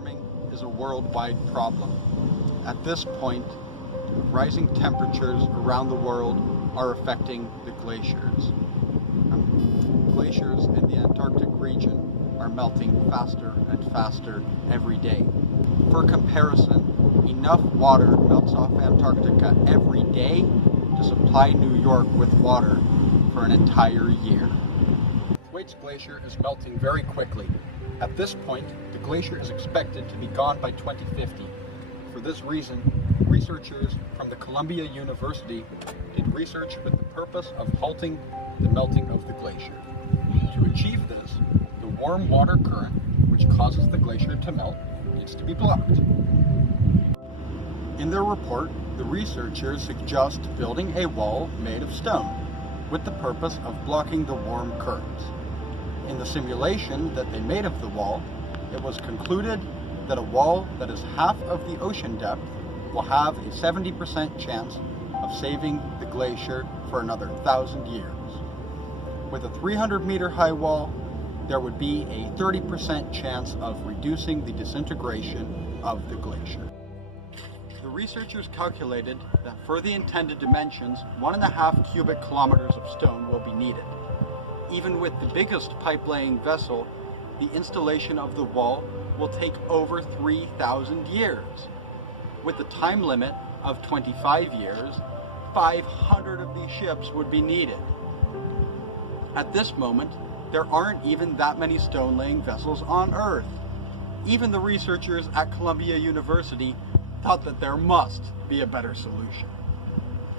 warming is a worldwide problem. At this point, rising temperatures around the world are affecting the glaciers. Glaciers in the Antarctic region are melting faster and faster every day. For comparison, enough water melts off Antarctica every day to supply New York with water for an entire year. Thwaites Glacier is melting very quickly. At this point, the glacier is expected to be gone by 2050. For this reason, researchers from the Columbia University did research with the purpose of halting the melting of the glacier. To achieve this, the warm water current, which causes the glacier to melt, needs to be blocked. In their report, the researchers suggest building a wall made of stone, with the purpose of blocking the warm currents. In the simulation that they made of the wall, it was concluded that a wall that is half of the ocean depth will have a 70% chance of saving the glacier for another 1,000 years. With a 300-meter high wall, there would be a 30% chance of reducing the disintegration of the glacier. The researchers calculated that for the intended dimensions, 1.5 cubic kilometers of stone will be needed. Even with the biggest pipe-laying vessel, the installation of the wall will take over 3,000 years. With the time limit of 25 years, 500 of these ships would be needed. At this moment, there aren't even that many stone-laying vessels on Earth. Even the researchers at Columbia University thought that there must be a better solution.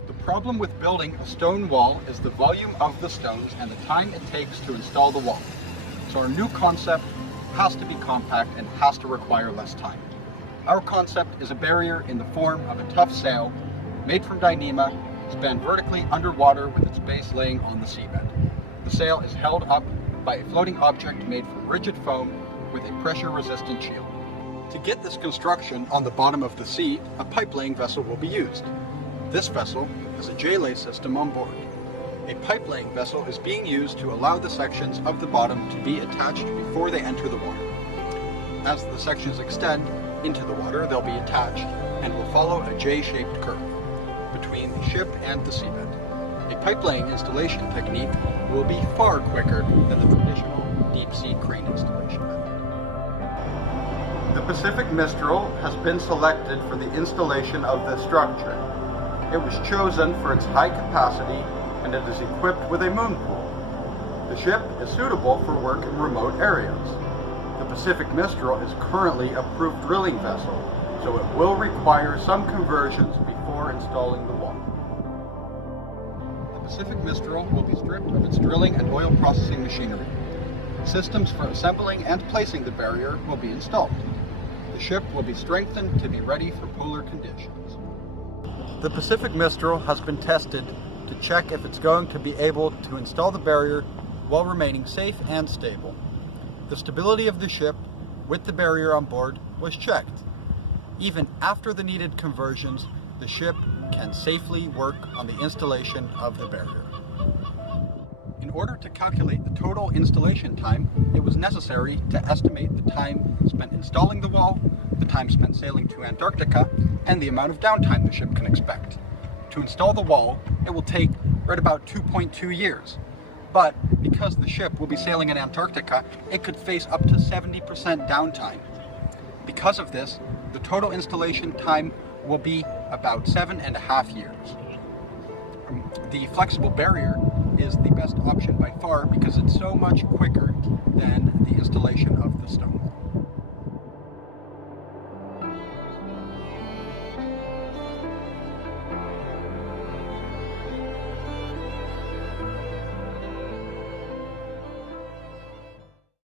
The problem with building a stone wall is the volume of the stones and the time it takes to install the wall. So our new concept has to be compact and has to require less time. Our concept is a barrier in the form of a tough sail made from Dyneema, spanned vertically underwater with its base laying on the seabed. The sail is held up by a floating object made from rigid foam with a pressure-resistant shield. To get this construction on the bottom of the sea, a pipe-laying vessel will be used. This vessel has a J-lay system on board. A pipe-laying vessel is being used to allow the sections of the bottom to be attached before they enter the water. As the sections extend into the water, they'll be attached and will follow a J-shaped curve between the ship and the seabed. A pipe-laying installation technique will be far quicker than the traditional deep-sea crane installation method. The Pacific Mistral has been selected for the installation of this structure. It was chosen for its high capacity and it is equipped with a moon pool. The ship is suitable for work in remote areas. The Pacific Mistral is currently a proof drilling vessel, so it will require some conversions before installing the wall. The Pacific Mistral will be stripped of its drilling and oil processing machinery. Systems for assembling and placing the barrier will be installed. The ship will be strengthened to be ready for polar conditions. The Pacific Mistral has been tested to check if it's going to be able to install the barrier while remaining safe and stable. The stability of the ship with the barrier on board was checked. Even after the needed conversions, the ship can safely work on the installation of the barrier. In order to calculate the total installation time, it was necessary to estimate the time spent installing the wall, the time spent sailing to Antarctica, and the amount of downtime the ship can expect. To install the wall, it will take right about 2.2 years. But because the ship will be sailing in Antarctica, it could face up to 70% downtime. Because of this, the total installation time will be about 7.5 years. The flexible barrier is the best option by far because it's so much quicker than the installation of the stone.